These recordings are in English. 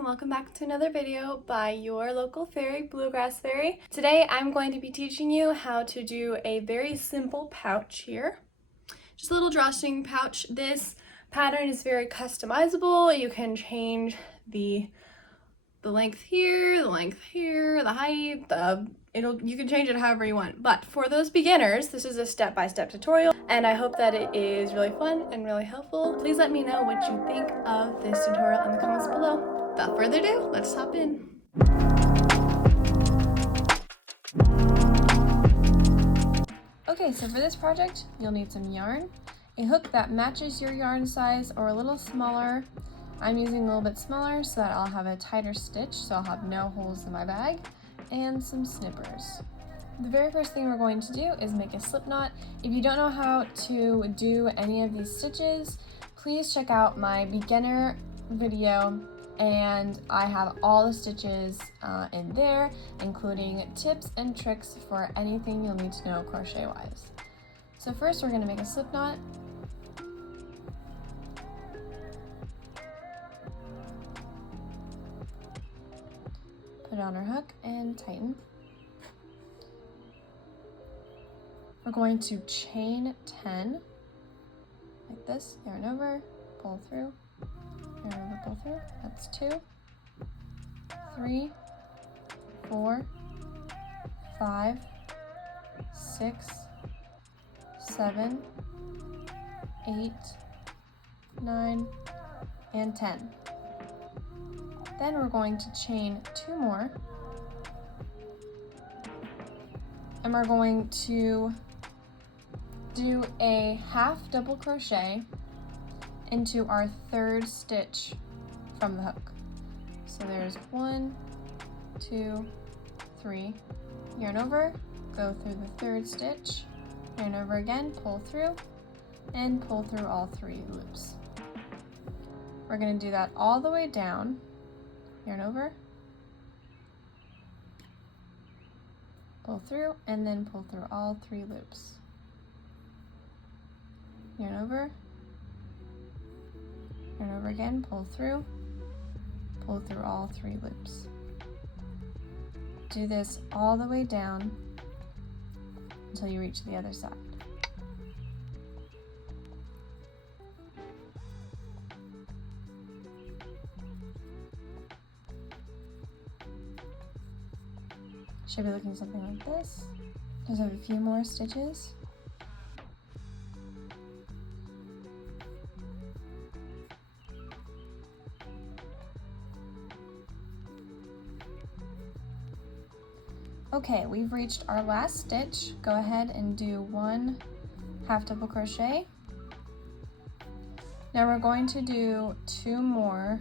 and welcome back to another video by your local fairy, Bluegrass Fairy. Today I'm going to be teaching you how to do a very simple pouch here. Just a little drawstring pouch. This pattern is very customizable. You can change the length here, the height, you can change it however you want. But for those beginners, this is a step-by-step tutorial, and I hope that it is really fun and really helpful. Please let me know what you think of this tutorial in the comments below. Without further ado, let's hop in. Okay, so for this project, you'll need some yarn, a hook that matches your yarn size or a little smaller. I'm using a little bit smaller so that I'll have a tighter stitch, so I'll have no holes in my bag, and some snippers. The very first thing we're going to do is make a slip knot. If you don't know how to do any of these stitches, please check out my beginner video, and I have all the stitches in there, including tips and tricks for anything you'll need to know crochet-wise. So first we're going to make a slip knot. Put on our hook and tighten. We're going to chain 10, like this, yarn over, pull through, yarn over, pull through. That's 2, 3, 4, 5, 6, 7, 8, 9, and 10. Then we're going to chain 2 more, and we're going to do a half double crochet into our third stitch from the hook. So there's 1, 2, 3, yarn over, go through the third stitch, yarn over again, pull through, and pull through all 3 loops. We're going to do that all the way down. Yarn over, pull through, and then pull through all 3 loops. Yarn over again, pull through all 3 loops. Do this all the way down until you reach the other side. Should be looking something like this. Just have a few more stitches. Okay, we've reached our last stitch. Go ahead and do 1 half double crochet. Now we're going to do 2 more.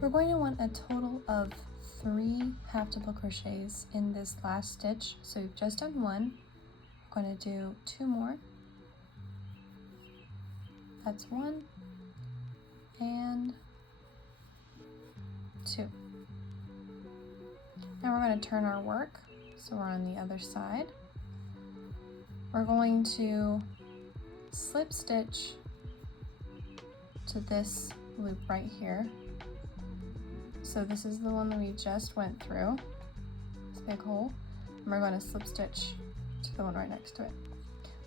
We're going to want a total of 3 half double crochets in this last stitch. So we've just done 1. We're going to do 2 more. That's 1 and 2. Now we're going to turn our work, so we're on the other side. We're going to slip stitch to this loop right here. So this is the one that we just went through, this big hole, and we're going to slip stitch to the one right next to it.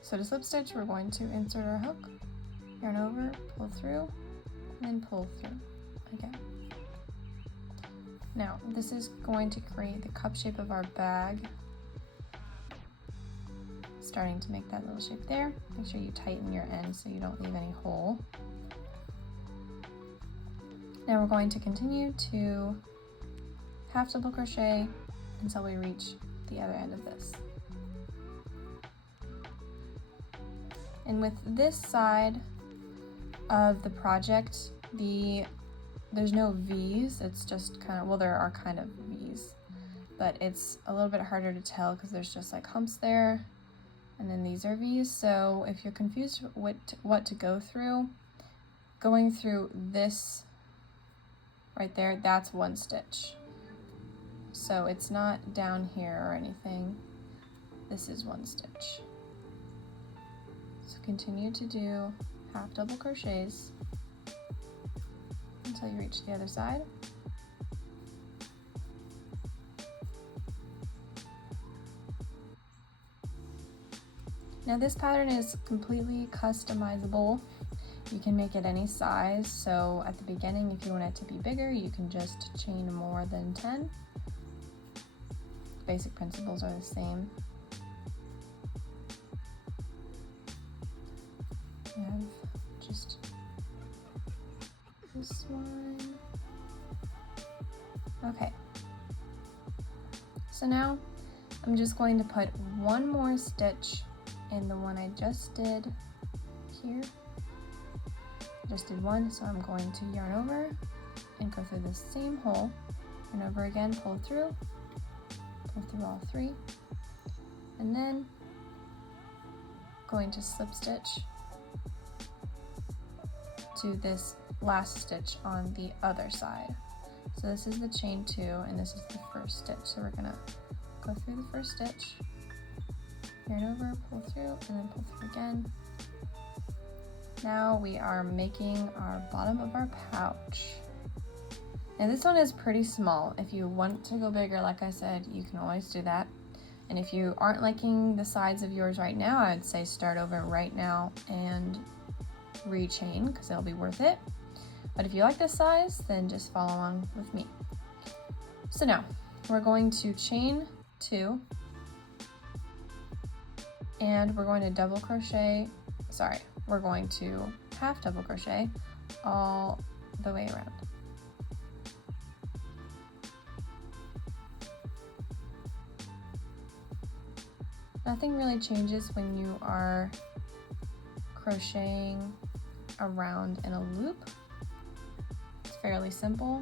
So to slip stitch, we're going to insert our hook, yarn over, pull through, and then pull through again. Now this is going to create the cup shape of our bag, starting to make that little shape there. Make sure you tighten your end so you don't leave any hole. Now we're going to continue to half double crochet until we reach the other end of this. And with this side of the project, there's no V's, it's just kind of, well, there are kind of V's, but it's a little bit harder to tell because there's just like humps there, and then these are V's. So if you're confused what to go through, going through this right there, that's 1 stitch. So it's not down here or anything. This is 1 stitch. So continue to do half double crochets until you reach the other side. Now this pattern is completely customizable. You can make it any size, so at the beginning, if you want it to be bigger, you can just chain more than 10. The basic principles are the same. I have just this one. Okay. So now I'm just going to put one more stitch in the one I just did here. I just did one, so I'm going to yarn over and go through the same hole, yarn over again, pull through all three, and then going to slip stitch to this last stitch on the other side. So this is the chain 2 and this is the first stitch. So we're gonna go through the first stitch, yarn over, pull through, and then pull through again. Now we are making our bottom of our pouch. And this one is pretty small. If you want to go bigger, like I said, you can always do that. And if you aren't liking the sides of yours right now, I would say start over right now and rechain, because it'll be worth it. But if you like this size, then just follow along with me. So now we're going to chain 2 and we're going to double crochet, we're going to half double crochet all the way around. Nothing really changes when you are crocheting around in a loop. It's fairly simple.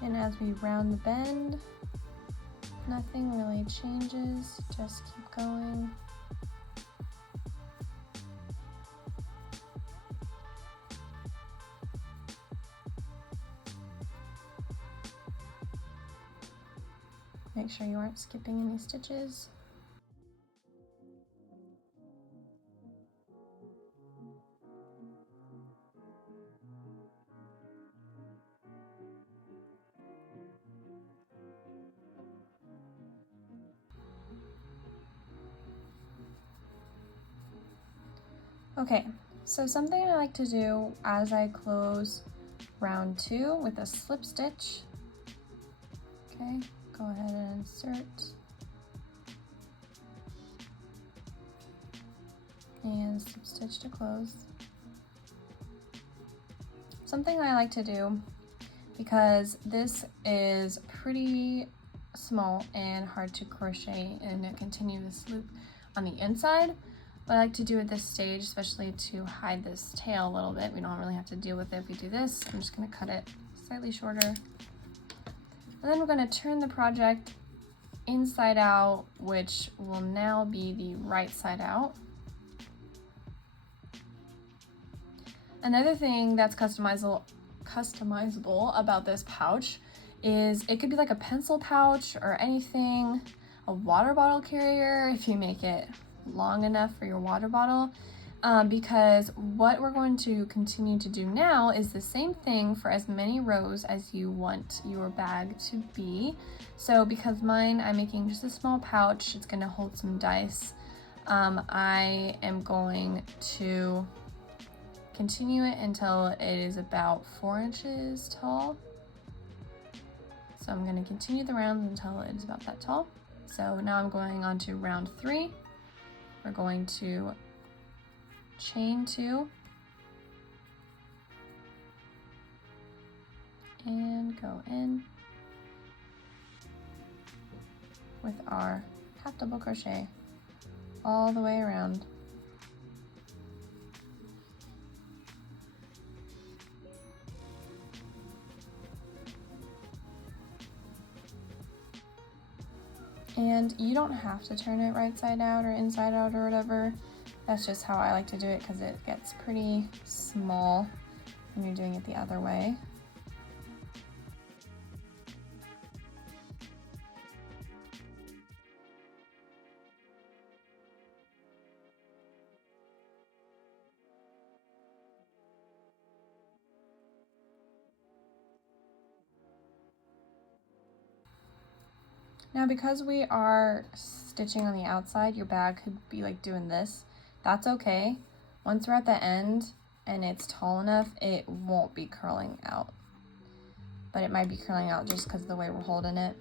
And as we round the bend, nothing really changes, just keep going. Make sure you aren't skipping any stitches. Okay, so something I like to do as I close round 2 with a slip stitch. Okay, go ahead and insert. And slip stitch to close. Something I like to do, because this is pretty small and hard to crochet in a continuous loop on the inside, what I like to do at this stage, especially to hide this tail a little bit, we don't really have to deal with it if we do this. I'm just going to cut it slightly shorter. And then we're going to turn the project inside out, which will now be the right side out. Another thing that's customizable about this pouch is it could be like a pencil pouch or anything, a water bottle carrier if you make it long enough for your water bottle, because what we're going to continue to do now is the same thing for as many rows as you want your bag to be. So because mine, I'm making just a small pouch, it's going to hold some dice. I am going to continue it until it is about 4 inches tall. So I'm going to continue the rounds until it is about that tall. So now I'm going on to round 3. We're going to chain 2 and go in with our half double crochet all the way around. And you don't have to turn it right side out or inside out or whatever. That's just how I like to do it because it gets pretty small when you're doing it the other way. Now because we are stitching on the outside, your bag could be like doing this. That's okay. Once we're at the end and it's tall enough, it won't be curling out. But it might be curling out just because of the way we're holding it.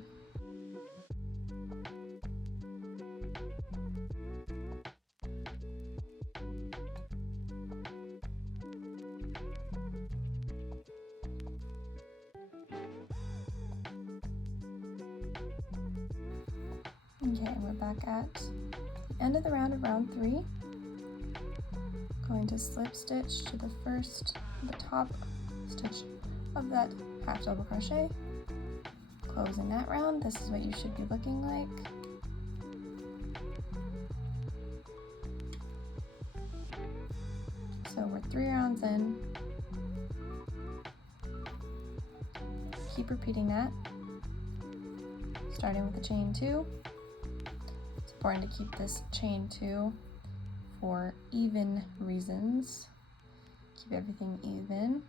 Okay, we're back at the end of the round of round 3. Going to slip stitch to the top stitch of that half double crochet. Closing that round. This is what you should be looking like. So we're 3 rounds in. Keep repeating that. Starting with the chain 2. It's important to keep this chain 2 for even reasons. Keep everything even.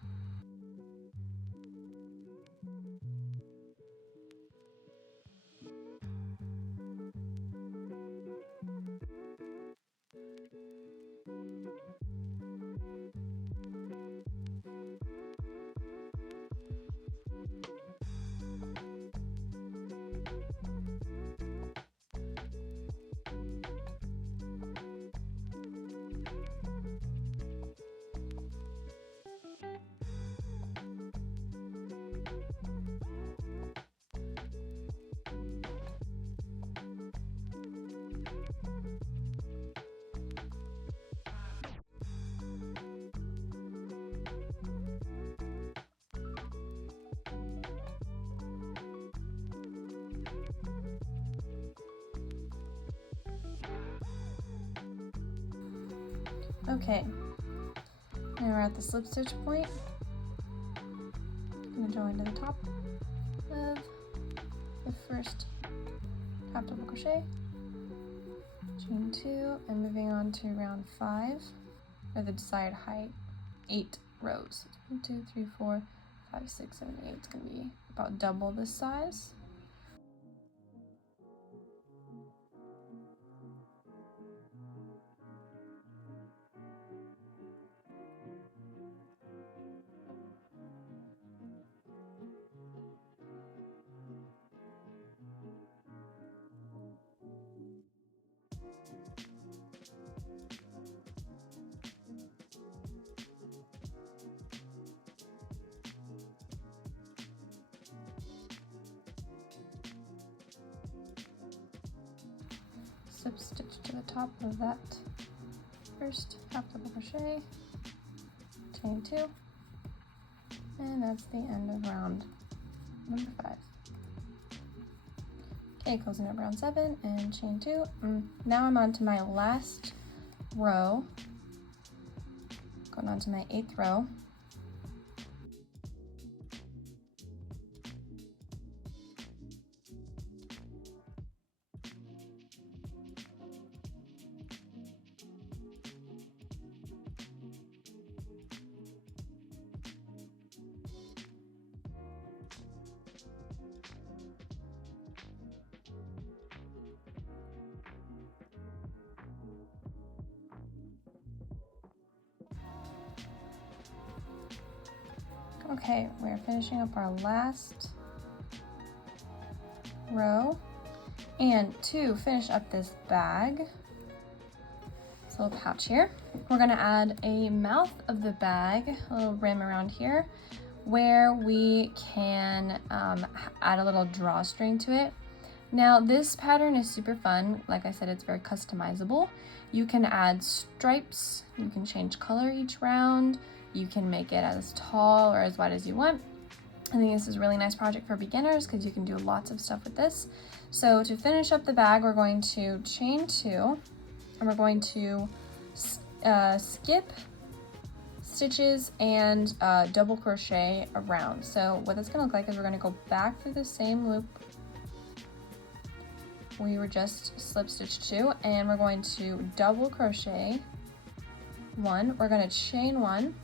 Okay, now we're at the slip stitch point. I'm going to join to the top of the first half double crochet, chain 2, and moving on to round 5, or the desired height, 8 rows. 1, 2, 3, 4, 5, 6, 7, 8. It's going to be about double this size. Slip stitch to the top of that first half double crochet, chain 2, and that's the end of round number 5. Okay, closing up round 7 and chain 2. Now I'm on to my last row, going on to my 8th row. Okay, we're finishing up our last row, and to finish up this bag, this little pouch here, we're going to add a mouth of the bag, a little rim around here, where we can add a little drawstring to it. Now this pattern is super fun. Like I said, it's very customizable. You can add stripes, you can change color each round, you can make it as tall or as wide as you want. I think this is a really nice project for beginners because you can do lots of stuff with this. So to finish up the bag, we're going to chain 2, and we're going to skip stitches and double crochet around. So what that's going to look like is we're going to go back through the same loop we were just slip stitched to, and we're going to double crochet 1. We're going to chain 1.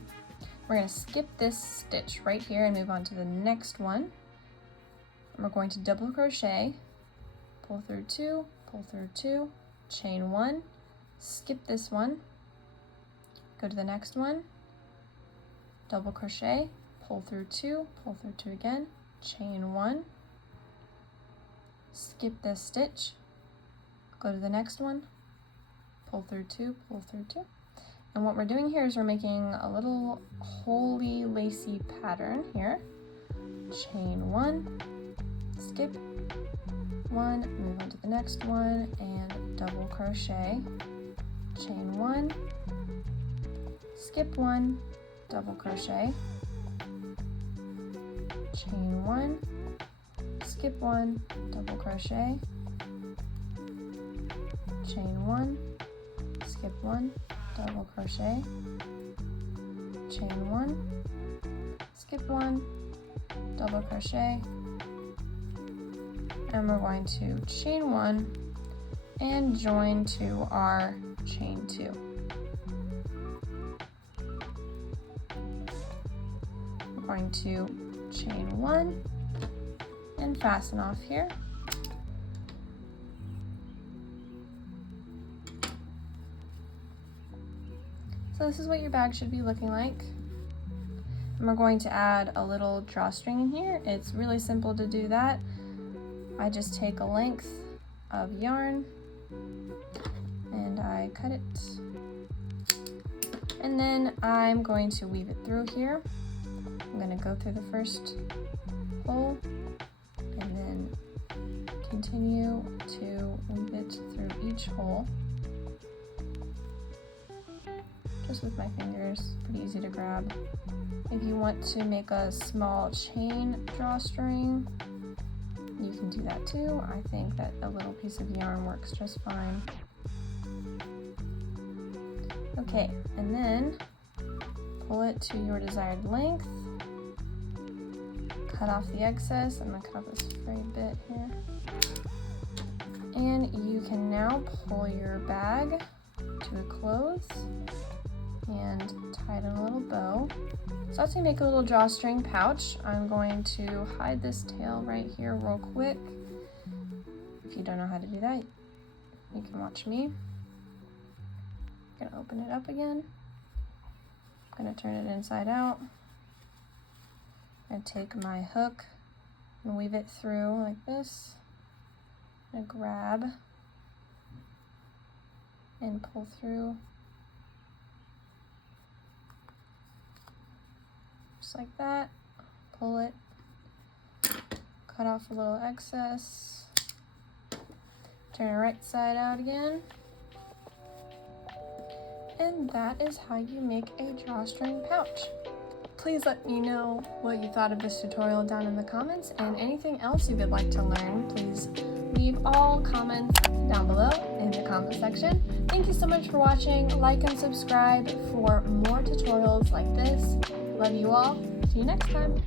We're going to skip this stitch right here and move on to the next one. And we're going to double crochet pull through 2, pull through 2, chain 1, skip this one, go to the next one, double crochet, pull through 2, pull through 2 again, chain 1, skip this stitch, go to the next one, pull through 2, pull through 2. And what we're doing here is we're making a little holy lacy pattern here. Chain 1, skip 1, move on to the next one, and double crochet, chain 1, skip 1, double crochet, chain 1, skip 1, double crochet, chain 1, skip 1, double crochet, chain 1, skip 1, double crochet, and we're going to chain 1 and join to our chain 2. We're going to chain 1 and fasten off here. So this is what your bag should be looking like. And we're going to add a little drawstring in here. It's really simple to do that. I just take a length of yarn and I cut it. And then I'm going to weave it through here. I'm going to go through the first hole and then continue to weave it through each hole. Just with my fingers, pretty easy to grab. If you want to make a small chain drawstring, you can do that too. I think that a little piece of yarn works just fine. Okay, and then pull it to your desired length. Cut off the excess. I'm gonna cut off this frayed bit here. And you can now pull your bag to a close and tie it in a little bow. So after you make a little drawstring pouch, I'm going to hide this tail right here real quick. If you don't know how to do that, you can watch me. I'm gonna open it up again. I'm gonna turn it inside out. I'm gonna take my hook and weave it through like this. I'm gonna grab and pull through. Just like that, pull it, cut off a little excess, turn it right side out again, and that is how you make a drawstring pouch. Please let me know what you thought of this tutorial down in the comments, and anything else you would like to learn, please leave all comments down below in the comment section. Thank you so much for watching. Like and subscribe for more tutorials like this. Love you all. See you next time.